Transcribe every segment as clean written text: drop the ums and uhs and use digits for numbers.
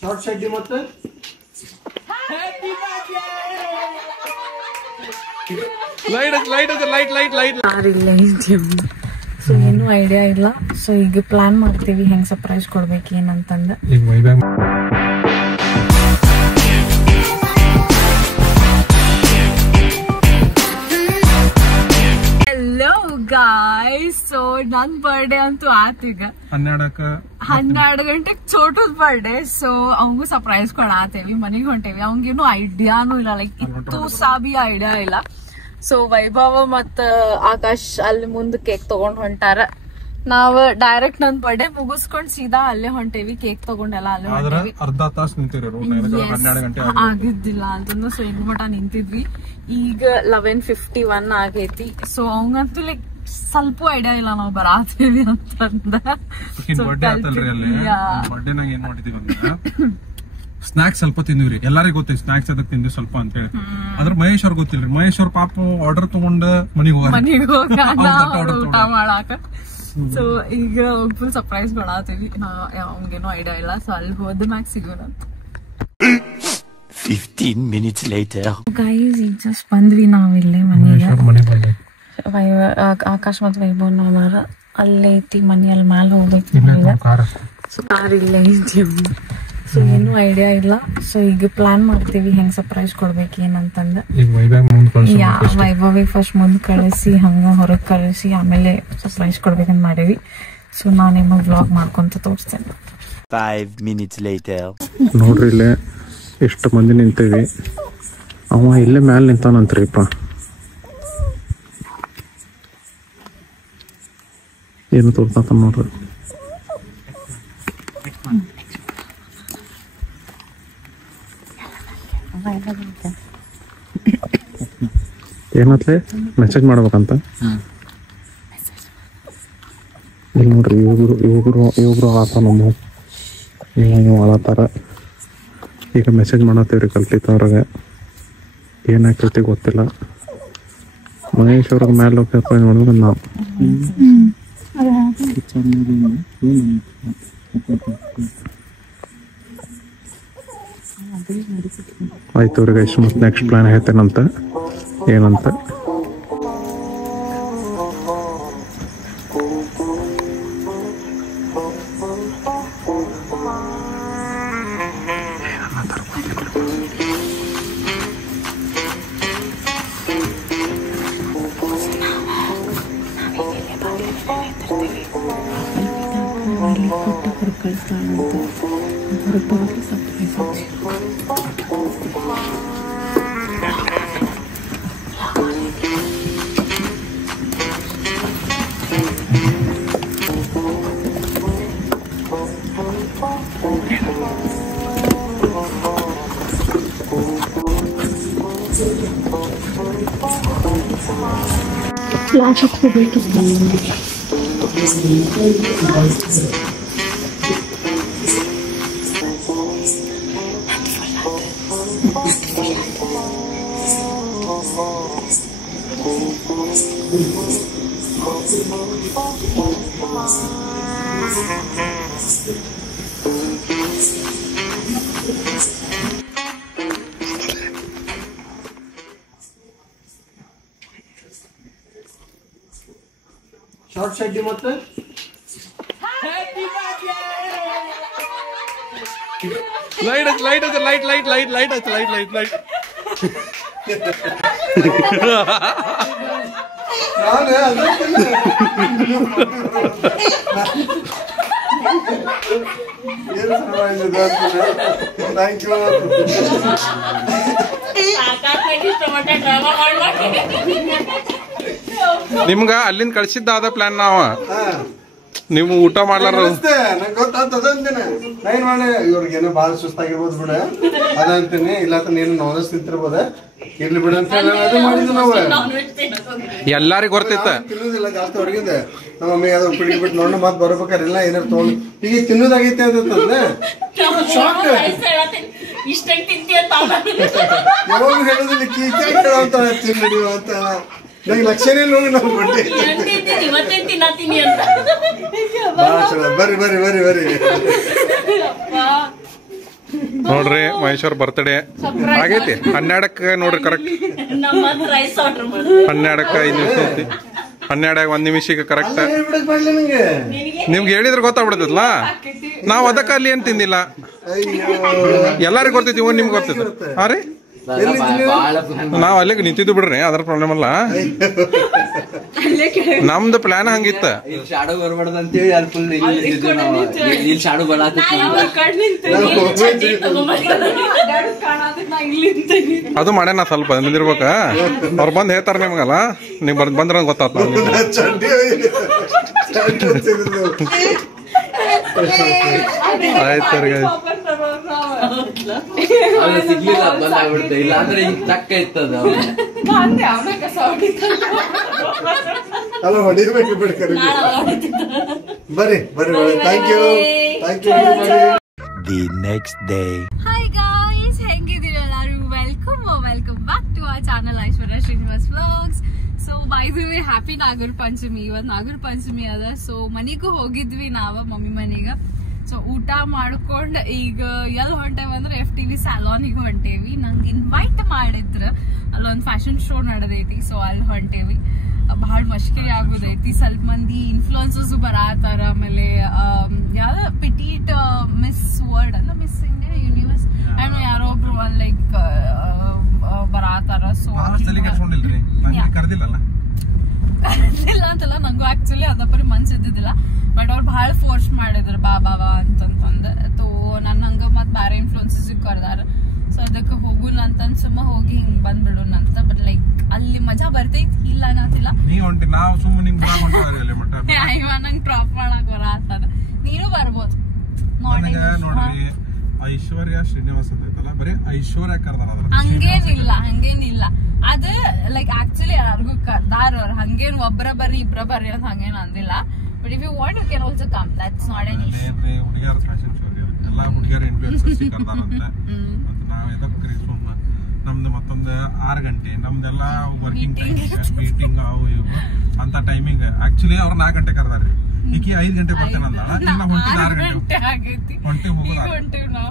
Short ಶೆಡ್ಡಿ ಮತ್ತೆ so ಏನು idea ಇಲ್ಲ. ಸೊ ಈಗ ಪ್ಲಾನ್ ಮಾಡ್ತೀವಿ ಹೆಂಗ್ ಸರ್ಪ್ರೈಸ್ ಕೊಡ್ಬೇಕು ಏನಂತಂದ. ಹೆಲೋ ಗಾಯ್ಸ್, ಸೊ ನನ್ ಬರ್ಡೇ ಅಂತೂ ಆತೀಗ 12 ಗಂಟೆಗೆ ಚೋಟದ್ ಬರ್ಡೇ. ಸೊ ಅವಂಗೂ ಸರ್ಪ್ರೈಸ್ ಕೊಡಾತೇವಿ, ಮನೆಗೆ ಹೊಂಟೇವಿ. ಅವಂಗೇನು ಐಡಿಯಾನು ಇಲ್ಲ, ಲೈಕ್ ಇತ್ತು ಸಾಬಿ ಐಡಿಯಾ ಇಲ್ಲ. ಸೊ ವೈಭವ ಮತ್ತ ಆಕಾಶ್ ಅಲ್ಲಿ ಮುಂದ್ ಕೇಕ್ ತಗೊಂಡ್ ಹೊಂಟಾರ. ನಾವ್ ಡೈರೆಕ್ಟ್ ನನ್ ಬರ್ಡೇ ಮುಗಿಸ್ಕೊಂಡ್ ಸೀದಾ ಅಲ್ಲೇ ಹೊಂಟೇವಿ. ಕೇಕ್ ತಗೊಂಡೆಲ್ಲ ಅಲ್ಲೇ ಹೊಂಟೇವಿ. ಆಗಿದ್ದಿಲ್ಲ ಅಂತಂದು. ಸೊ ಇನ್ನು ಮಟ ನಿಂತಿದ್ವಿ. ಈಗ 11:51 ಆಗೈತಿ. ಸೊ ಅವಂಗಂತೂ ಲೈಕ್ ಸ್ವಲ್ಪ ಐಡಿಯಾ ಇಲ್ಲ ನಾವ್ ಬರಾತೇವಿ ಅಂತಂದ. ಸ್ನಾಕ್ಸ್ ಸ್ವಲ್ಪ ತಿಂದಿವ್ರಿ, ಎಲ್ಲರಿಗೂ ಗೊತ್ತೈತಿ ಸ್ನಾಕ್ಸ್ ಅದಕ್ಕೆ ತಿಂದ್ವಿ ಸ್ವಲ್ಪ ಅಂತ ಹೇಳಿ. ಆದ್ರೆ ಮಹೇಶ್ ಅವ್ರ ಗೊತ್ತಿಲ್ರಿ. ಮಹೇಶ್ ಅವ್ರ ಪಾಪ ಆರ್ಡರ್ ತಗೊಂಡ ಮನಿಗ್ ಊಟ ಮಾಡಾಕ. ಸೊ ಈಗ ಫುಲ್ ಸರ್ಪ್ರೈಸ್ ಕೊಡಾತೀವಿ. ಅವ್ಗೇನು ಐಡಿಯಾ ಇಲ್ಲ. ಸೊ ಅಲ್ಲಿ ಹೋದ ಮ್ಯಾಗ ಸಿಗೋಣ. 15 minutes later. ಗೈಸ್ ಈಗ ಜಸ್ಟ್ ಬಂದ್ವಿ ನಾವಿಲ್ಲೇ ಮನೆಗೆ. ಆಕಾಶ್ ಮತ್ ವೈಭವ್ ನಾವಾರ ಅಲ್ಲೇ ಐತಿ ಮನಿ, ಅಲ್ಲಿ ಮ್ಯಾಲ ಹೋಗ್ಬೇಕು. ಸೊ ಕಾರ್ ಇಲ್ಲೇ ಐತಿ. ಸೊ ಏನು ಐಡಿಯಾ ಇಲ್ಲ. ಸೊ ಈಗ ಪ್ಲಾನ್ ಮಾಡ್ತೀವಿ ಹೆಂಗ್ ಸರ್ಪ್ರೈಸ್ ಕೊಡ್ಬೇಕು ಏನಂತಂದ. ವೈಭವಿಗೆ ಫಸ್ಟ್ ಮುಂದ್ ಕಳಿಸಿ ಹಂಗ ಹೊರಗ್ ಕಳಿಸಿ ಆಮೇಲೆ ಸರ್ಪ್ರೈಸ್ ಕೊಡ್ಬೇಕಂತ ಮಾಡೀವಿ. ಸೊ ನಾನು ನಿಮಗೆ ವ್ಲಾಗ್ ಮಾಡ್ಕೊಂತ ತೋರಿಸ್ತೇನೆ. 5 minutes later. ನೋಡ್ರಿ ಇಲ್ಲೇ ಎಷ್ಟು ಮಂದಿ ನಿಂತೀವಿ. ಅವ ಇಲ್ಲೇ ಮ್ಯಾಲ ನಿಂತಾನಂತ್ರಿಪ್ಪ. ಏನು ತೋರ್ತಾತ ನೋಡ್ರಿ. ಏನತ್ಲೆ ಮೆಸೇಜ್ ಮಾಡ್ಬೇಕಂತ. ಇಲ್ಲಿ ನೋಡ್ರಿ ಇವ್ರು ಆತ ನಮ್ಮ ನೀವು ಆಳತ್ತಾರ. ಈಗ ಮೆಸೇಜ್ ಮಾಡತ್ತೇವ್ರಿ ಕಲ್ತಿತ್ತವ್ರಿಗೆ. ಏನಾಗ್ತೈತಿ ಗೊತ್ತಿಲ್ಲ. ಮಹೇಶ್ ಅವ್ರಿಗೆ ಮ್ಯಾಲ ಹೋಗಿ ನೋಡಿದ್ರೆ ನಾವು ಆಯ್ತು ಅವ್ರಿಗೆ ಇಷ್ಟು ಮತ್ತೆ ನೆಕ್ಸ್ಟ್ ಪ್ಲಾನ್ ಹೇಳ್ತೇನಂತ ಏನಂತ. ಫ್ಲಾಶ್ ಹಚ್ಕೋಬೇಕು. ಶಾರ್ಟ್ ಶೆಡ್ಡಿ ಮತ್ತೆ ಥ್ಯಾಂಕ್ ಯು. ನಿಮ್ಗ ಅಲ್ಲಿಂದ ಕಳ್ಸಿದ್ದಾದ ಪ್ಲಾನ್ ನಾವ. ನೀವು ಊಟ ಮಾಡ್ಲಾರ ನಂಗೆ ಗೊತ್ತಾಗ್ತದಂತೇನೆ. ನೈನ್ ಮಾಡಿ ಇವ್ರಿಗೇನೋ ಬಾಳ ಸುಸ್ತಾಗಿರ್ಬೋದು ಬಿಡ ಅದಂತೀನಿ. ಇಲ್ಲ ನೀನು ನಾನ್ ವೆಜ್ ತಿಂತಿರ್ಬೋದ, ಇರ್ಲಿ ಬಿಡ ಅಂತ ಅದು ಮಾಡಿದ್ವಿ ನಾವು. ಎಲ್ಲಾರಿಗೂ ಗೊತ್ತೈತ ತಿನ್ನೋದಿಲ್ಲ ಜಾಸ್ತಿ ಹೊರಗಿಂದ. ನಮ್ಮ ಮಮ್ಮಿ ಅದು ಪಿಡಿ ಬಿಟ್ಟು ನೋಡ ಮತ್ ಬರ್ಬೇಕಾರಿಲ್ಲ ಏನಾರು ತಗೊಂಡು ಈಗ ತಿನ್ನೋದಾಗೈತೆ ಅಂತಂದ್ರೆ ಶಾಕ್. ಇಷ್ಟಂಗ್ ತಿಂತಿ ಅಂತ ಯಾವಾಗ ಹೇಳೋದಿಲ್ಲ ಕೀಕೆ ಹೇಳೋಂತ ತಿನ್ನಡಿ ಅಂತ ನಂಗೆ ಲಕ್ಷನೇ ನೋಡಿ ನಾವು ಕೊಟ್ಟೆ ತಿಂತೀನಿ ಇವತ್ತೇನ್ ತಿನ್ನತೀನಿ ಅಂತ ಬರ್ರಿ ಬರ್ರಿ ಬರ್ರಿ ಬರ್ರಿ ನೋಡ್ರಿ ಮಹೇಶ್ವರ್ ಬರ್ತ್ಡೇ ಆಗೈತಿ 12ಕ್ಕೆ ನೋಡ್ರಿ ಕರೆಕ್ಟ್ ನಮ್ಮ ರೈಸ್ ಆರ್ಡರ್ ಮಾಡಿ 12ಕ್ಕೆ 5 ನಿಮಿಷ ಐತಿ 12 1 ನಿಮಿಷಕ್ಕೆ ಕರೆಕ್ಟ್ ಹೇಳ್ಬಿಡಕ್ ಮಾಡ್ಲಿ ನಂಗೆ ನಿಮ್ಗೆ ಹೇಳಿದ್ರೆ ಗೊತ್ತಾಗ್ಬಿಡ್ತೈತಲ್ಲ ನಾವ್ ಅದಕ್ಕ ಅಲ್ಲಿ ಏನ್ ತಿಂದಿಲ್ಲ ಎಲ್ಲಾರಿಗೂ ಗೊತ್ತೈತಿ ಇವ್ ನಿಮ್ಗೆ ಗೊತ್ತೈತಿ ಹಾ ರೀ ನಾವ್ ಅಲ್ಲೇ ನಿಂತಿದ್ದು ಬಿಡ್ರಿ ಅದ್ರ ಪ್ರಾಬ್ಲಮ್ ಅಲ್ಲ ನಮ್ದು ಪ್ಲಾನ್ ಹಂಗಿತ್ತ ಶಾಡೋ ಬರ್ಬಾರ್ದು ಅಂತೇಳಿ ಅಲ್ಲಿ ಫುಲ್ ಇಲ್ಲಿ ಶಾಡೋ ಅದು ಮಾಡ್ಯಾನ ಸ್ವಲ್ಪ ನಿಂದಿರ್ಬೇಕ ಅವ್ರು ಬಂದ್ ಹೇಳ್ತಾರ ನಿಮ್ಗಲ್ಲ ನೀವ್ ಬಂದ್ರ ಗೊತ್ತಾತ ಆಯ್ತು ಸಿಗ್ಲಿಲ್ಲ ಬಂದಾಗ್ಬಿಡ್ತೆ ಇಲ್ಲ ಅಂದ್ರೆ ಹಿಂಗ್ ತಕ್ಕ ಇತ್ತದ ಅಲ್ಲ ಹೊಡಿರ್ಬೇಕು ಬಿಡ್ಕರಿ ಬರ್ರಿ ಬರ್ರಿ thank you The next day. Hi guys, ಹೆಂಗಿದ್ದೀರಿ ಎಲ್ಲರೂ? Welcome back to our channel Aishwarya Srinivas vlogs. So by the way happy Nagara Panchami. ಇವತ್ತು ನಾಗರ ಪಂಚಮಿ ಅದ. ಸೊ ಮನೆಗೂ ಹೋಗಿದ್ವಿ ನಾವ ಮಮ್ಮಿ ಮನೆಗ. ಸೊ ಊಟ ಮಾಡ್ಕೊಂಡ್ ಈಗ ಎಲ್ಲಿ ಹೊಂಟೇವಿ ಅಂದ್ರೆ FTV ಸ್ಯಾಲಾನಿಗೆ ಹೊಂಟೇವಿ. ನಂಗೆ ಇನ್ವೈಟ್ ಮಾಡಿದ್ರ ಅಲ್ಲೊಂದು ಫ್ಯಾಷನ್ ಶೋ ನಡೆದೈತಿ. ಸೊ ಅಲ್ಲಿ ಹೊಂಟೇವಿ. ಬಹಳ ಮಷ್ಕಿರಿ ಆಗೋದೈತಿ. ಸ್ವಲ್ಪ ಮಂದಿ ಇನ್ಫ್ಲುಯೆನ್ಸರ್ಸ್ ಬರಾತಾರ. ಆಮೇಲೆ ಯಾವ್ದ ಪಿಟೀಟ್ ಮಿಸ್ ವರ್ಲ್ಡ್ ಅಲ್ಲ ಮಿಸ್ ಇಂಡಿಯಾ ಯೂನಿವರ್ಸ್ ಆಮೇಲೆ ಯಾರೋ ಒಬ್ರು ಲೈಕ್ ಬರಾತಾರ. ಸೊ ಕರ್ದಿಲ್ಲ ಅಂತಲ್ಲ ನಂಗೂ ಆಕ್ಚುಲಿ ಅದಪ್ಪರಿ ಮನ್ಸ್ ಇದ್ದಿದ್ದಿಲ್ಲ. ಬಟ್ ಅವ್ರು ಬಹಳ ಫೋರ್ಸ್ ಮಾಡಿದ್ರು ಬಾ ಅಂತಂದ. ತೋ ನನ್ ಹಂಗ ಮತ್ ಬೇರೆ ಇನ್ಫ್ಲುಯೆನ್ಸಸ್ ಕರ್ದಾರ. ಸೊ ಅದಕ್ಕೆ ಹೋಗುನ್ ಅಂತ ಸುಮ್ಮ ಹೋಗಿ ಹಿಂಗ್ ಬಂದ್ಬಿಡೋಣ ಅಂತ. ಬಟ್ ಲೈಕ್ ಅಲ್ಲಿ ಮಜಾ ಬರ್ತೈತಿ ಇಲ್ಲ ಅನ್ನತಿಲ್ಲ. ನಾವು ಸುಮ್ಮನೆ ನಂಗೆ ಡ್ರಾಪ್ ಮಾಡಕ್ ಬರತ್ತಾರ. ನೀನು ಬರ್ಬೋದು. ನೋಡ್ರಿ ಐಶ್ವರ್ಯ ಶ್ರೀನಿವಾಸ್ ಅಂತೈತಲ್ಲ ಬರೀ ಐಶ್ವರ್ಯ ಕರ್ದಾರ. ಹಂಗೇನಿಲ್ಲ ಅದ ಲೈಕ್ ಆಕ್ಚುಲಿ ಯಾರಿಗೂ ಕರ್ದಾರ. ಅವ್ರ ಹಂಗೇನ್ ಒಬ್ರ ಬರ್ರಿ ಇಬ್ರ ಬರ್ರಿ ಅಂತ ಹಂಗೇನ್ ಅಂದಿಲ್ಲ. But if you want you can also come. That's not an issue. ಹುಡುಗಿಯರ ಫ್ಯಾಷನ್ ಶೋ ಎಲ್ಲಾ ಹುಡುಗಿಯರ ಇನ್ಫ್ಲುಯೆನ್ಸರ್ಸ್ ಕರ್ದಾರಂತೆ. ಮತ್ತೆ ನಾವ್ ಇದಕ್ಕೆ ಸುಮ್ಮ ನಮ್ದು ಮತ್ತೊಂದು 6 ಗಂಟೆ ನಮ್ದೆಲ್ಲ ವರ್ಕಿಂಗ್ ಟೈಮಿಂಗ್ ಮೀಟಿಂಗ್ ಅವು ಇವು ಅಂತ ಟೈಮಿಂಗ್. ಆಕ್ಚುಲಿ ಅವ್ರ 4 ಗಂಟೆ ಕರ್ದಾರಿ. ಈಕಿ 5 ಗಂಟೆ ಬರ್ತೇನೆ ಅಂದಾಳ. ಈಗ ಹೊಂಟಿನ 6 ಗಂಟೆ ಹೊಂಟಿ ಹೋಗೋದು.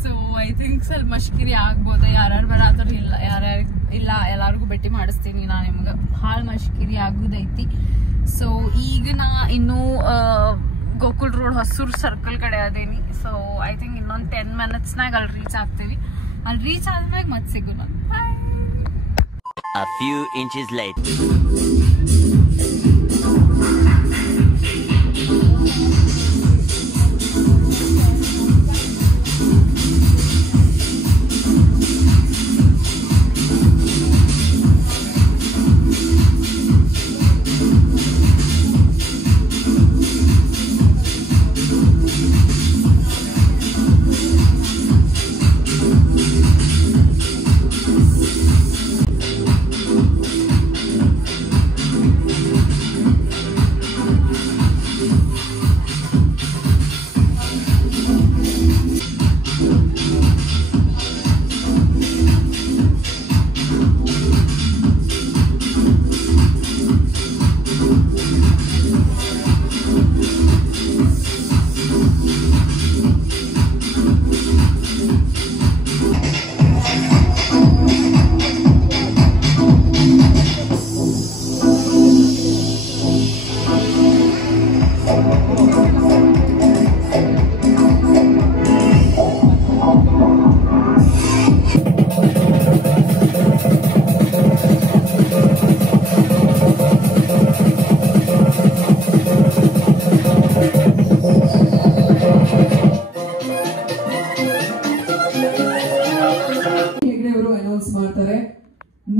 ಸೊ ಐ ಥಿಂಕ್ ಸ್ವಲ್ಪ ಮಷ್ಕಿರಿ ಆಗ್ಬೋದ. ಯಾರ್ಯಾರು ಬರತ್ತಾರ ಇಲ್ಲ ಎಲ್ಲಾರ್ಗು ಭೇಟಿ ಮಾಡಿಸ್ತೀನಿ ನಾ ನಿಮ್ಗ. ಭಾಳ ಮಷ್ಕಿರಿ ಆಗುದೈತಿ. ಸೊ ಈಗ ನಾ ಇನ್ನು ಗೋಕುಲ್ ರೋಡ್ ಹೊಸೂರ್ ಸರ್ಕಲ್ ಕಡೆ ಅದೇನಿ. ಸೊ ಐ ಥಿಂಕ್ ಇನ್ನೊಂದು 10 minutesನಾಗ ಅಲ್ಲಿ ರೀಚ್ ಆಗ್ತೀವಿ. ಅಲ್ಲಿ ರೀಚ್ ಆದ್ಮ್ಯಾಗ ಮತ್ತೆ ಸಿಗೋಣ. A few inches later.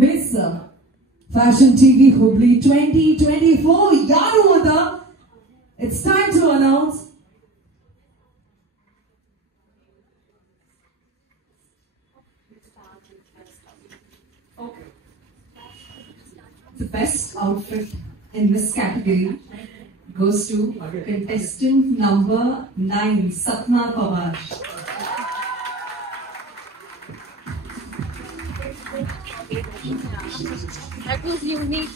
Miss Fashion TV Hubli 2024 ಯಾರು ಅಂತ it's time to announce the best outfit in this category goes to contestant number 9 Sapna Pawar. That was unique.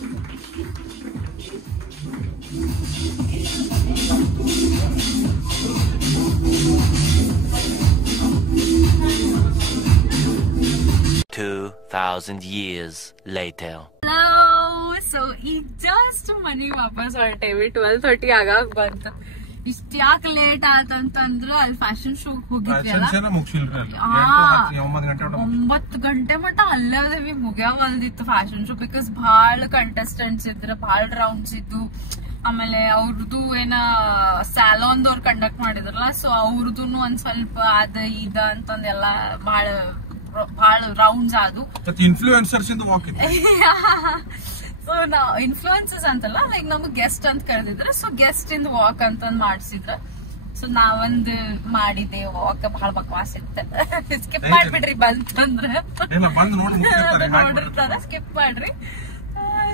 $2,000 years later. Hello. So ಈಗ just ಮನೆಗೆ ವಾಪಸ್ ಹೊರಟೇವಿ 12:30 ಆಗಾಗ ಬಂತು. ಇಷ್ಟ ಯಾಕೆ late ಆತಂತಂದ್ರ ಅಲ್ಲಿ ಫ್ಯಾಷನ್ ಶೋ ಹೋಗಿದ್ವಿ ಅಲ್ಲ 9 ಗಂಟೆ ಮಟ್ಟ ಅಲ್ಲೇ ಅದೇವಿ ಮುಗ್ಯಾವಲ್ದಿತ್ತು ಫ್ಯಾಷನ್ ಶೋ. ಬಿಕಾಸ್ ಭಾಳ ಕಂಟೆಸ್ಟೆಂಟ್ಸ್ ಇದ್ರ, ಭಾಳ ರೌಂಡ್ಸ್ ಇದ್ದು. ಆಮೇಲೆ ಅವ್ರದ್ದು ಏನ ಸ್ಯಾಲೋನ್ದವ್ರು ಕಂಡಕ್ಟ್ ಮಾಡಿದ್ರಲ್ಲ, ಸೊ ಅವ್ರದ್ದು ಒಂದ್ ಸ್ವಲ್ಪ ಅದ ಇದ ಅಂತಂದೆಲ್ಲ ಭಾಳ ರೌಂಡ್ಸ್ ಆದು. ಇನ್ಫ್ಲೂಯೆನ್ಸರ್ಸ್ ಸೊ ನಾವು ಇನ್ಫ್ಲೂಯೆನ್ಸಸ್ ಅಂತಲ್ಲ, ಲೈಕ್ ನಮಗ್ ಗೆಸ್ಟ್ ಅಂತ ಕರೆದಿದ್ರ. ಸೊ ಗೆಸ್ಟ್ ಇಂದ ವಾಕ್ ಅಂತಂದ್ ಮಾಡ್ಸಿದ್ರ. ಸೊ ನಾವೊಂದ್ ಮಾಡಿದ್ದೆ ವಾಕ್, ಬಹಳ ಬಕ್ವಾಸ್ ಇತ್ತ. ಸ್ಕಿಪ್ ಮಾಡ್ಬಿಡ್ರಿ ಬಂತಂದ್ರ ನೋಡಿರ್ತಾರ, ಸ್ಕಿಪ್ ಮಾಡ್ರಿ.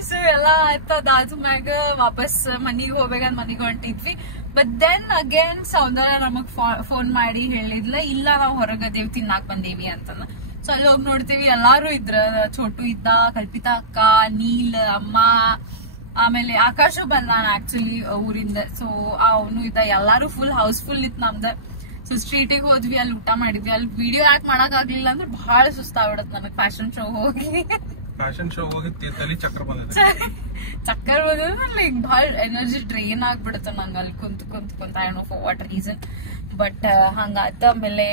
ಸೊ ಎಲ್ಲಾ ಆಯ್ತದ ಆದ್ಮ್ಯಾಗ ವಾಪಸ್ ಮನಿಗ್ ಹೋಗ್ಬೇಕಂದ್ ಮನಿಗ್ ಹೊಂಟಿದ್ವಿ. ಬಟ್ ದೆನ್ ಅಗೇನ್ ಸೌಂದರ್ಯ ನಮಗ್ ಫೋನ್ ಮಾಡಿ ಹೇಳಿದ್ಲ, ಇಲ್ಲ ನಾವ್ ಹೊರಗದೇವ್ ತಿನ್ನಾಕ್ ಬಂದೇವಿ ಅಂತಂದ. ಸೊ ಅಲ್ಲಿ ಹೋಗಿ ನೋಡ್ತೀವಿ, ಎಲ್ಲಾರು ಇದ್ರ. ಛೋಟು ಇದ್ದ, ಕಲ್ಪಿತಾ ಅಕ್ಕ, ನೀಲ್, ಅಮ್ಮ, ಆಮೇಲೆ ಆಕಾಶ ಬಂದಾನ ಆಕ್ಚುಲಿ ಊರಿಂದ. ಸೊ ಅವನು ಇದ್ದ, ಎಲ್ಲಾರು ಫುಲ್ ಹೌಸ್ಫುಲ್ ಇತ್ತು ನಮ್ದ. ಸೊ ಸ್ಟ್ರೀಟಿಗೆ ಹೋದ್ವಿ, ಅಲ್ಲಿ ಊಟ ಮಾಡಿದ್ವಿ. ಅಲ್ಲಿ ವಿಡಿಯೋ ಯಾಕೆ ಮಾಡಕ್ ಆಗ್ಲಿಲ್ಲ ಅಂದ್ರೆ ಬಹಳ ಸುಸ್ತಾಗ್ಬಿಡತ್ ನನಗ್ ಫ್ಯಾಷನ್ ಶೋ ಹೋಗಿ. ಚಕ್ಕರ್ ಬಂದ್ರೆ ಲೈಕ್ ಬಹಳ ಎನರ್ಜಿ ಡ್ರೈನ್ ಆಗ್ಬಿಡುತ್ತೆ ನಂಗೆ ಅಲ್ಲಿ ಕುಂತ್ I don't know for what reason. But ಹಂಗಾತ. ಆಮೇಲೆ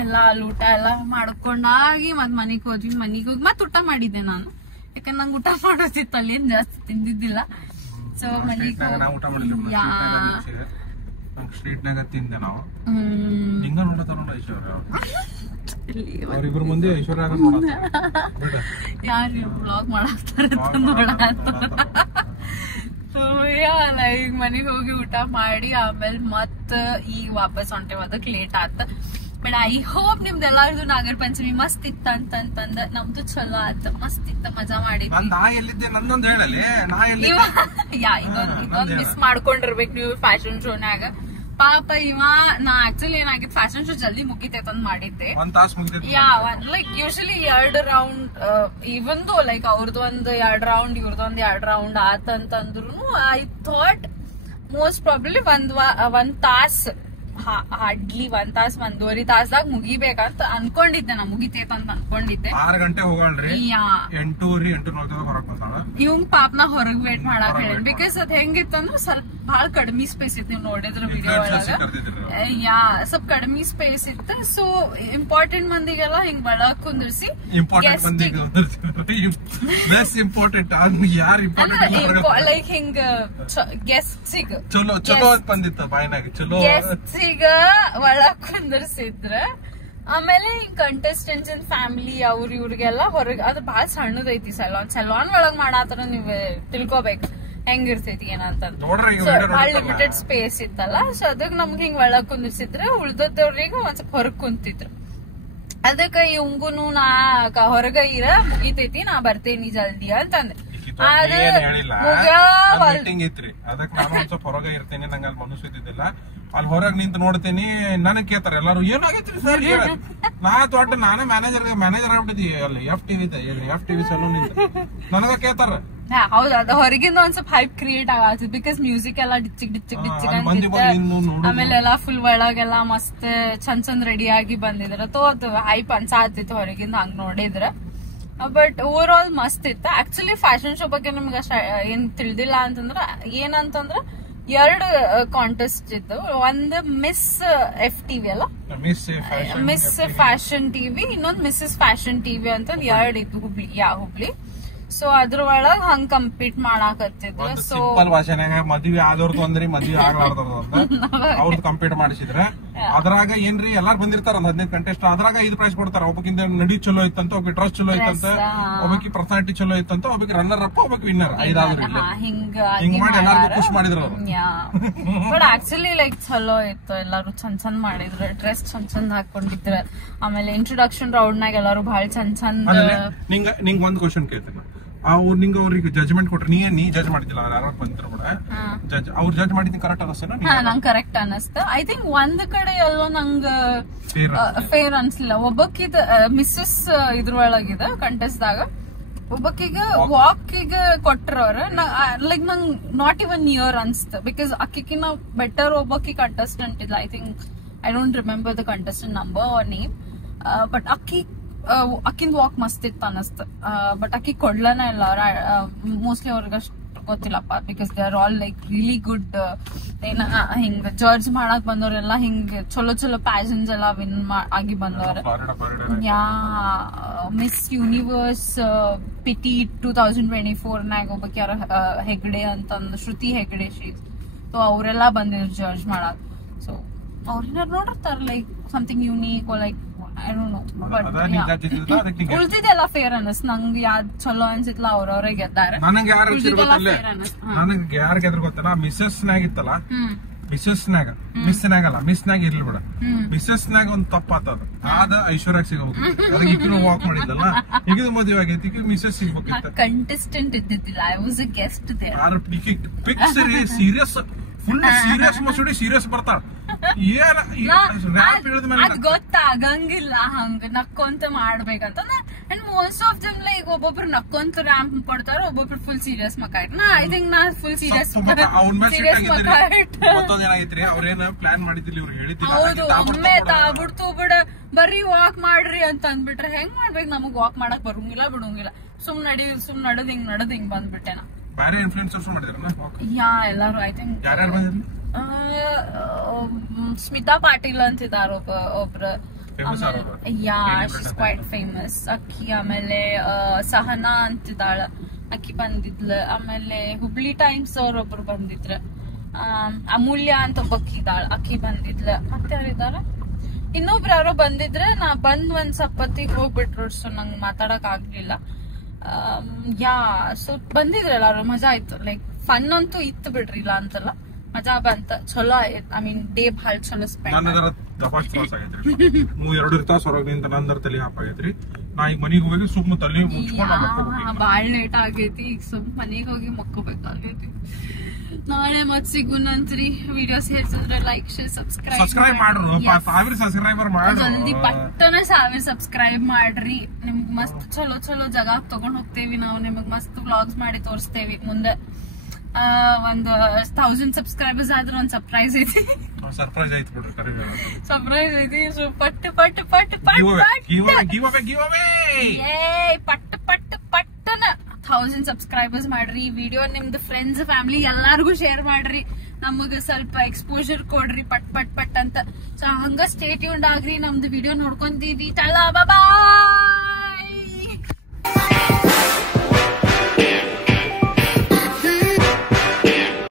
ಎಲ್ಲಾ ಅಲ್ಲಿ ಊಟ ಎಲ್ಲಾ ಮಾಡ್ಕೊಂಡಾಗಿ ಮತ್ ಮನಿಗ್ ಹೋದ್ವಿ. ಮನಿಗ್ ಹೋಗಿ ಮತ್ ಊಟ ಮಾಡಿದ್ದೆ ನಾನು, ಯಾಕಂದ್ರೆ ನಂಗೆ ಊಟ ಮಾಡೋದಿತ್ತು, ಅಲ್ಲಿ ಏನ್ ಜಾಸ್ತಿ ತಿಂದಿದ್ದಿಲ್ಲ. ಸೊ ಮನಿಗ್ ತಿಂದೆ ನಾವು. ಅವ್ರಿಬ್ರು ಮುಂದೆ ಐಶ್ವರ್ಯ ಯಾರು ಬ್ಲಾಗ್ ಮಾಡಾಕ್ತಾರೆ ಲೈಕ್ ಮನಿಗ್ ಹೋಗಿ ಊಟ ಮಾಡಿ ಆಮೇಲೆ ಮತ್ ಈಗ ವಾಪಸ್ ಹೊಂಟೇವ್. ಅದಕ್ ಲೇಟ್ ಆತ. ಬಟ್ ಐ ಹೋಪ್ ನಿಮ್ದು ಎಲ್ಲಾರ್ದು ನಾಗರ ಪಂಚಮಿ ಮಸ್ತ್ ಇತ್ತ ಅಂತಂದ. ನಮ್ದು ಚಲೋ ಆತ, ಮಸ್ತ್ ಇತ್ತ, ಮಜಾ ಮಾಡಿದ್ವಿ. ಇದೊಂದ್ ಮಿಸ್ ಮಾಡ್ಕೊಂಡಿರ್ಬೇಕು ನೀವು ಫ್ಯಾಷನ್ ಶೋನ್ಯಾಗ. ಪಾಪ ನಾ ಆಕ್ಚುಲಿ ಏನಾಗಿತ್ತು, ಫ್ಯಾಷನ್ ಶೋ ಜಲ್ದಿ ಮುಗಿತೈತಂದ್ ಮಾಡಿದ್ದೆ. ಲೈಕ್ ಯೂಶಲಿ 2 ರೌಂಡ್, ಇವನ್ ದೋ ಲೈಕ್ ಅವ್ರದ್ದು ಒಂದ್ 2 ರೌಂಡ್, ಇವ್ರದೊಂದ್ 2 ರೌಂಡ್ ಆತಂತಂದ್ರು ಐ ಥಾಟ್ ಮೋಸ್ಟ್ ಪ್ರಾಬಬ್ಲಿ ಒಂದ್ ತಾಸ್, ಹಾರ್ಡ್ಲಿ 1 ತಾಸ್ 1.5 ತಾಸ್ದಾಗ ಮುಗಿಬೇಕಂತ ಅನ್ಕೊಂಡಿದ್ದೆ. ನಾ ಮುಗಿತೈತಂತ ಅನ್ಕೊಂಡಿದ್ದೆ. 6 ಗಂಟೆ ಹೋಗಲ್ರಿ, 8:40 ಹೊರಗ್ ಬಂದಾಳ. ಇವಂಗ್ ಪಾಪ್ನ ಹೊರಗ್ ವೇಟ್ ಮಾಡಾಕ್ ಹೇಳಿ. ಬಿಕಾಸ್ ಅದ್ ಹೆಂಗಿತ್ತಂದ್ರ ಸ್ವಲ್ಪ ಬಹಳ ಕಡಿಮೆ ಸ್ಪೇಸ್ ಇತ್ತು. ನೀವು ನೋಡಿದ್ರ ವಿಡಿಯೋ ಒಳಗ ಸ್ವಲ್ಪ ಕಡಿಮೆ ಸ್ಪೇಸ್ ಇತ್ತು. ಸೊ ಇಂಪಾರ್ಟೆಂಟ್ ಮಂದಿಗೆಲ್ಲ ಹಿಂಗ್ ಒಳಗ್ ಕುಂದಿರ್ಸಿ, ಲೈಕ್ ಹಿಂಗ ಗೆಸ್ಟ್ಸಿಗ ಒಳಗ್ ಕುಂದಿರ್ಸಿದ್ರ. ಆಮೇಲೆ ಹಿಂಗ್ ಕಂಟೆಸ್ಟೆಂಟ್ಸ್ ಅಂಡ್ ಫ್ಯಾಮಿಲಿ ಇವ್ರಿಗೆಲ್ಲ ಹೊರಗ್, ಅದು ಬಾಳ ಸಣ್ಣದೈತಿ ಸೆಲಾನ್ ಒಳಗ್ ಮಾಡಾತರ ನೀವ್ ತಿಳ್ಕೊಬೇಕು ಹೆಂಗಿರ್ತೈತಿ ಏನಂತ. ಬಾಳ ಲಿಮಿಟೆಡ್ ಸ್ಪೇಸ್ ಇತ್ತಲ್ಲ. ಸೊ ಅದಕ್ ನಮ್ಗೆ ಹಿಂಗ್ ಒಳಗ್ ಕುಂದಿರ್ಸಿದ್ರ, ಉಳ್ದವ್ರಿಗೆ ಒಂದ್ ಸ್ವಲ್ಪ ಹೊರಗ್ ಕುಂತಿದ್ರು. ಅದಕ್ಕ ಇವಂಗುನು ನಾ ಹೊರಗ ಇರ ಮುಗಿತೈತಿ, ನಾ ಬರ್ತೇನಿ ಜಲ್ದಿ ಅಂತಂದ್ರೆ. ಹೊರಗ ಇರ್ತೇನೆ, ನಂಗೆ ಅಲ್ಲಿ ಮನಸ್ಸು ಇದ್ದಿದ್ದಿಲ್ಲ. ಅಲ್ಲಿ ಹೊರಗ್ ನಿಂತು ನೋಡ್ತೇನಿ, ನನಗ್ ಕೇಳ್ತಾರ ಎಲ್ಲಾರು ಏನಾಗೈತ್ರಿ ಸರ್ ಹೇಳ. ನಾ ದೊಡ್ಡ ನಾನೇ ಮ್ಯಾನೇಜರ್ ಆಗ್ಬಿಟ್ಟಿದ್ದಿ ಅಲ್ಲಿ ಎಫ್ ಟಿವಿ ಸಲೂನ್ ನಿಂತ ನನಗ ಕೇಳ್ತಾರ. ಹೌದು, ಅದು ಹೊರಗಿಂದ ಒಂದ್ ಸ್ವಲ್ಪ ಹೈಪ್ ಕ್ರಿಯೇಟ್ ಆಗತ್ತೆ. ಬಿಕಾಸ್ ಮ್ಯೂಸಿಕ್ ಎಲ್ಲ ಡಿಚ್ಚಿಗ್ ಅಂತ, ಆಮೇಲೆ ಎಲ್ಲಾ ಫುಲ್ ಒಳಗೆಲ್ಲ ಮಸ್ತ್ ಚಂದ್ ರೆಡಿ ಆಗಿ ಬಂದಿದ್ರ. ತೋ ಅದು ಹೈಪ್ ಅನ್ಸಾತಿತ್ತು ಹೊರಗಿಂದ ಹಂಗ್ ನೋಡಿದ್ರ. ಬಟ್ ಓವರ್ ಆಲ್ ಮಸ್ತ್ ಇತ್ತು. ಆಕ್ಚುಲಿ ಫ್ಯಾಷನ್ ಶೋ ಬಗ್ಗೆ ನಿಮ್ಗೆ ಅಷ್ಟ ಏನ್ ತಿಳಿದಿಲ್ಲ ಅಂತಂದ್ರ, ಏನಂತಂದ್ರ 2 ಕಾಂಟೆಸ್ಟ್ ಇತ್ತು. ಒಂದು ಮಿಸ್ FTV ಅಲ್ಲ, ಮಿಸ್ ಫ್ಯಾಷನ್ ಟಿವಿ, ಇನ್ನೊಂದು ಮಿಸ್ಸಸ್ ಫ್ಯಾಷನ್ ಟಿವಿ ಅಂತ 2 ಇತ್ತು ಹುಬ್ಳಿ. ಸೊ ಅದ್ರ ಒಳಗ್ ಹಂಗ್ ಕಂಪೀಟ್ ಮಾಡಾಕತ್ತಿದ್ರು. ಸೊ ಮದ್ವಿ ಆದವ್ರದ್ದು ಅಂದ್ರಿ, ಮದ್ವಿ ಆಗ್ಲಾರ್ದವ್ರದ್ದು ಅವ್ರದ್ದು ಕಂಪೀಟ್ ಮಾಡಿಸಿದ್ರ. ಅದ್ರಾಗ ಏನ್ರಿ ಎಲ್ಲಾರು ಬಂದಿರ್ತಾರ, 15 ಕಂಟೆಸ್ಟ್. ಅದ್ರಾಗ 5 ಪ್ರೈಸ್ ಕೊಡ್ತಾರ. ಒಬ್ಬಕಿಂದ ನಡಿ ಚಲೋ ಇತ್ತಂತ, ಒಬ್ಬ ಡ್ರೆಸ್ ಚಲೋ ಇತ್ತಂತ, ಒಬ್ಬಕಿ ಪರ್ಸನಾಲಿಟಿ ಚಲೋ ಇತ್ತಂತ, ಒಬ್ಬಕಿ ರನ್ನರ್ ಅಪ್, ಒಬ್ಬಕಿ ವಿನ್ನರ್. 5 ಆದ್ರೂ ಹಿಂಗ್ ಮಾಡಿ ಎಲ್ಲಾರು ಖುಷಿ ಮಾಡಿದ್ರು. ಬಟ್ ಆಕ್ಚುಲಿ ಲೈಕ್ ಚಲೋ ಇತ್ತು. ಎಲ್ಲಾರು ಚಂದ್ ಮಾಡಿದ್ರು, ಡ್ರೆಸ್ ಚಂದ್ ಹಾಕೊಂಡಿದ್ರ. ಆಮೇಲೆ ಇಂಟ್ರೊಡಕ್ಷನ್ ರೌಂಡ್ ನಾಗ ಎಲ್ಲಾರು ಬಹಳ ಚಂದ್. ನಿಂಗ್ ಒಂದ್ ಕ್ವಶನ್ ಕೇಳ್ತೀನಿ. ಅವ್ರಿಗೆ ಜಜ್ಮೆಂಟ್ ಕೊಟ್ರೆ ನೀ ಜಡ್ಜ್ ಮಾಡ್ತಿಲ್ಲ, ಯಾರು ಬಂದಿದ್ರು ಕೂಡ ಅವ್ರು ಜಡ್ಜ್ ಮಾಡಿದ್ ಕರೆಕ್ಟ್ ಅನಿಸ್ತಾನ? ನಂಗೆ ಕರೆಕ್ಟ್ ಅನಿಸ್ತ. ಐ ಥಿಂಕ್ ಒಂದ್ ಕಡೆ ಎಲ್ಲೋ ನಂಗ ಫೇರ್ ಅನ್ಸ್ಲಿಲ್ಲ. ಒಬ್ಬಕ್ಕಿದ ಮಿಸ್ಸಸ್ ಇದ್ರೊಳಗಿದ ಕಂಟೆಸ್ಟ್ ದಾಗ ಒಬ್ಬಕ್ಕಿಗೆ ವಾಕಿಗೆ ಕೊಟ್ರವ್ರ ಲೈಕ್ ನಂಗ್ ನಾಟ್ ಇವನ್ ನಿಯರ್ ಅನ್ಸ್ತ ಬಿಕಾಸ್ ಅಕ್ಕಿನ ಬೆಟರ್ ಒಬ್ಬಕ್ಕಿ ಕಂಟೆಸ್ಟೆಂಟ್ ಇಲ್ಲ. I think I don't remember the contestant number or name, but ಅಕ್ಕಿಂದ ವಾಕ್ ಮಸ್ತ್ ಇತ್ತು ಅನಸ್ತ. ಬಟ್ ಅಕ್ಕಿ ಕೊಡ್ಲನ ಇಲ್ಲ ಅವ್ರ, ಮೋಸ್ಟ್ಲಿ ಅವ್ರಿಗಷ್ಟು ಗೊತ್ತಿಲ್ಲಪ್ಪ because they are all like really good. ಏನ ಹಿಂಗ್ ಜಡ್ಜ್ ಮಾಡಕ್ ಬಂದವ್ರೆಲ್ಲ ಹಿಂಗ್ ಚಲೋ ಚಲೋ ಪ್ಯಾಜನ್ಸ್ ಎಲ್ಲ ವಿನ್ ಆಗಿ ಬಂದವ್ರ. ಯಾ ಮಿಸ್ ಯೂನಿವರ್ಸ್ ಪಿಟಿ 2024 ನಾಗ ಒಬ್ಬಕ್ಕೆ ಯಾರ ಹೆಗ್ಡೆ ಅಂತಂದು ಶ್ರುತಿ ಹೆಗ್ಡೆ ಸೊ ಅವರೆಲ್ಲ ಬಂದಿದ್ರು ಜಡ್ಜ್ ಮಾಡಕ್. ಸೊ ಅವ್ರನ್ನ ನೋಡಿರ್ತಾರ like something unique like I don't know. But ಉಳ್ದಿದೆಲ್ಲ ಫೇರ್ ಅನ್ನಿಸ್ ನಂಗೆ ಯಾವ್ದ್ ಚಲೋ ಅನ್ಸಿತ್ಲ ಅವ್ರವ್ರೆ ಗೆದ್ದಾರೆ. ನನಗೆ ಯಾರು ಗೆದ್ರ ಗೊತ್ತಲ್ಲ, ಮಿಸ್ಸಸ್ ನಾಗ ಇತ್ತಲ್ಲ, ಮಿಸ್ಸಸ್ ನಾಗ ಮಿಸ್ ನಾಗ ಇರ್ಲಿ ಬಿಡ, ಮಿಸ್ಸಸ್ ನಾಗ ಒಂದ್ ತಪ್ಪಾತದ ಅದ ಐಶ್ವರ್ಯ ಸಿಗಬೇಕು. ಅದಕ್ಕೆ ಈಗಿನ ವಾಕ್ ಮಾಡಿದ್ದಲ್ಲ, ಈಗ ಮದುವೆ ಆಗೈತಿ, ಈಗ ಮಿಸ್ಸಸ್ ಸಿಗ್ಬೇಕಿತ್ತು. ಕಂಟೆಸ್ಟೆಂಟ್ ಇದ್ದಿದ್ದಿಲ್ಲ, I was a guest there. ಯಾರು ಸೀರಿಯಸ್ ಫುಲ್ ಸೀರಿಯಸ್ ಮಸೂಡಿ ಸೀರಿಯಸ್ ಬರ್ತಾಳ. ಅದ್ ಗೊತ್ತಾಗಂಗಿಲ್ಲ ಹಂಗ ನಕ್ಕೊಂತ ಮಾಡ್ಬೇಕಂತ. And most of them like ಒಬ್ಬೊಬ್ರು ನಕ್ಕೊಂತ ರ್ಯಾಂಪ್ ಪಡ್ತಾರ, ಒಬ್ಬೊಬ್ರು ಫುಲ್ ಸೀರಿಯಸ್ ಮಕ್ಕ. ಐ ಥಿಂಕ್ ನಾ ಫುಲ್ ಸೀರಿಯಸ್ ಏನಾಗೈತ್ರಿ, ಅವ್ರೇನ ಪ್ಲಾನ್ ಮಾಡಿದ್ದಿಲ್ಲ, ಇವ್ರು ಹೇಳಿದ್ದಿಲ್ಲ. ಹೌದು, ಒಮ್ಮೆ ತಾಬಿಡ್ತು ಬಿಡ ಬರ್ರಿ ವಾಕ್ ಮಾಡ್ರಿ ಅಂತ ಅಂದ್ಬಿಟ್ರೆ ಹೆಂಗ್ ಮಾಡ್ಬೇಕು? ನಮಗ್ ವಾಕ್ ಮಾಡಕ್ ಬರಂಗಿಲ್ಲ ಬಿಡಂಗಿಲ್ಲ. ಸುಮ್ ನಡದ್ ಹಿಂಗ್ ಬಂದ್ಬಿಟ್ಟೆ ನಾ. ಬೇರೆ ಇನ್ಫ್ಲುಯೆನ್ಸರ್ಸ್ ಮಾಡಿದಾರ ಯಾ ಎಲ್ಲಾರು. ಐ ಥಿಂಕ್ ಯಾರ್ಯಾರು ಬಂದಿದ್ರು? ಸ್ಮಿತಾ ಪಾಟೀಲ್ ಅಂತಿದಾರ ಒಬ್ರು. ಯಾ ಶೀಸ್ ಕ್ವೈಟ್ ಫೇಮಸ್. ಅಕ್ಕಿ ಆಮೇಲೆ ಸಹನಾ ಅಂತಿದ್ದಾಳ, ಅಕ್ಕಿ ಬಂದಿದ್ಲ. ಆಮೇಲೆ ಹುಬ್ಳಿ ಟೈಮ್ಸ್ ಅವ್ರೊಬ್ರು ಬಂದಿದ್ರ. ಅಮೂಲ್ಯ ಅಂತ ಒಬ್ಬಕ್ಕಿ ಇದ್ದಾಳ, ಅಕ್ಕಿ ಬಂದಿದ್ಲ. ಮತ್ತೆ ಯಾರಿದ್ದಾರ? ಇನ್ನೊಬ್ರು ಯಾರೋ ಬಂದಿದ್ರೆ ನಾ ಬಂದ್ ಒಂದ್ ಸಪ್ಪತ್ತಿಗೆ ಹೋಗ್ಬಿಟ್ರು. ಸೊ ನಂಗ್ ಮಾತಾಡಕ್ ಆಗ್ಲಿಲ್ಲ. ಯಾ ಸೊ ಬಂದಿದ್ರು ಎಲ್ಲಾರು, ಮಜಾ ಆಯ್ತು. ಲೈಕ್ ಫನ್ ಅಂತೂ ಇತ್ತು ಬಿಡ್ರಿ, ಇಲ್ಲ ಅಂತಲ್ಲ, ಮಜಾ ಬಂತ, ಚಲೋ ಆಯ್ತು. ಐ ಮೀನ್ ಡೇ ಭಾಳ ಚಲೋ ಸ್ಪೆಂಡ್. ಎರಡು ತಾಸ ಹೊರಗೆ ನಿಂತ ನಂದರ ತಲೆ ಹಾಪಾಗೈತ್ರಿ. ನಾ ಈಗ ಮನಿಗ್ ಹೋಗಿ ಸುಮ್ಮ ತಲೆ ಮುಚ್ಕೊಂಡು ಬಾಳ್ ಲೇಟ್ ಆಗೈತಿ. ಈಗ ಸುಮ್ ಮನಿಗ್ ಹೋಗಿ ಮಕ್ಕೋಬೇಕಾಗೈತಿ. ನಾಳೆ ಮತ್ ಸಿಗುನಂತ್ರಿ. ವಿಡಿಯೋಸ್ ಹೇಳ್ಸಿದ್ರೆ ಲೈಕ್ ಶೇರ್ ಸಬ್ಸ್ಕ್ರೈಬ್ ಮಾಡ್ರು. 1000 ಸಬ್ಸ್ಕ್ರೈಬರ್ ಮಾಡ್ರು. ಜಲ್ದಿ ಪಟ್ಟನ 1000 ಸಬ್ಸ್ಕ್ರೈಬ್ ಮಾಡ್ರಿ. ನಿಮ್ಗ್ ಮಸ್ತ್ ಚಲೋ ಚಲೋ ಜಾಗ ತಗೊಂಡ್ ಹೋಗ್ತೇವಿ ನಾವು. ನಿಮಗ್ ಮಸ್ತ್ ವ್ಲಾಗ್ಸ್ ಮಾಡಿ ತೋರಿಸ್ತೇವಿ. ಮುಂದೆ ಒಂದ್ 1000 ಸಬ್ಸ್ಕ್ರೈಬರ್ಸ್ ಆದ್ರೆ ಒಂದ್ ಸರ್ಪ್ರೈಸ್ ಐತಿ. ಸರ್ಪ್ರೈಸ್ ಐತಿ ಬಿಡ್ರಿ, ಸರ್ಪ್ರೈಸ್ ಐತಿ. ಸೊ ಪಟ್ ಪಟ್ ಪಟ್ ಪಟ್ಟನ 1000 ಸಬ್ಸ್ಕ್ರೈಬರ್ಸ್ ಮಾಡ್ರಿ. ಈ ವಿಡಿಯೋ ನಿಮ್ದು ಫ್ರೆಂಡ್ಸ್ ಫ್ಯಾಮಿಲಿ ಎಲ್ಲಾರ್ಗು ಶೇರ್ ಮಾಡ್ರಿ. ನಮಗ ಸ್ವಲ್ಪ ಎಕ್ಸ್ಪೋಜರ್ ಕೊಡ್ರಿ ಪಟ್ ಪಟ್ ಪಟ್ ಅಂತ. ಸೊ ಹಂಗ ಸ್ಟೇ ಟ್ಯೂನ್ಡ್ ಆಗ್ರಿ. ನಮ್ದು ವಿಡಿಯೋ ನೋಡ್ಕೊಂತೀವಿ. ಟಾಟಾ, ಬಾಯ್.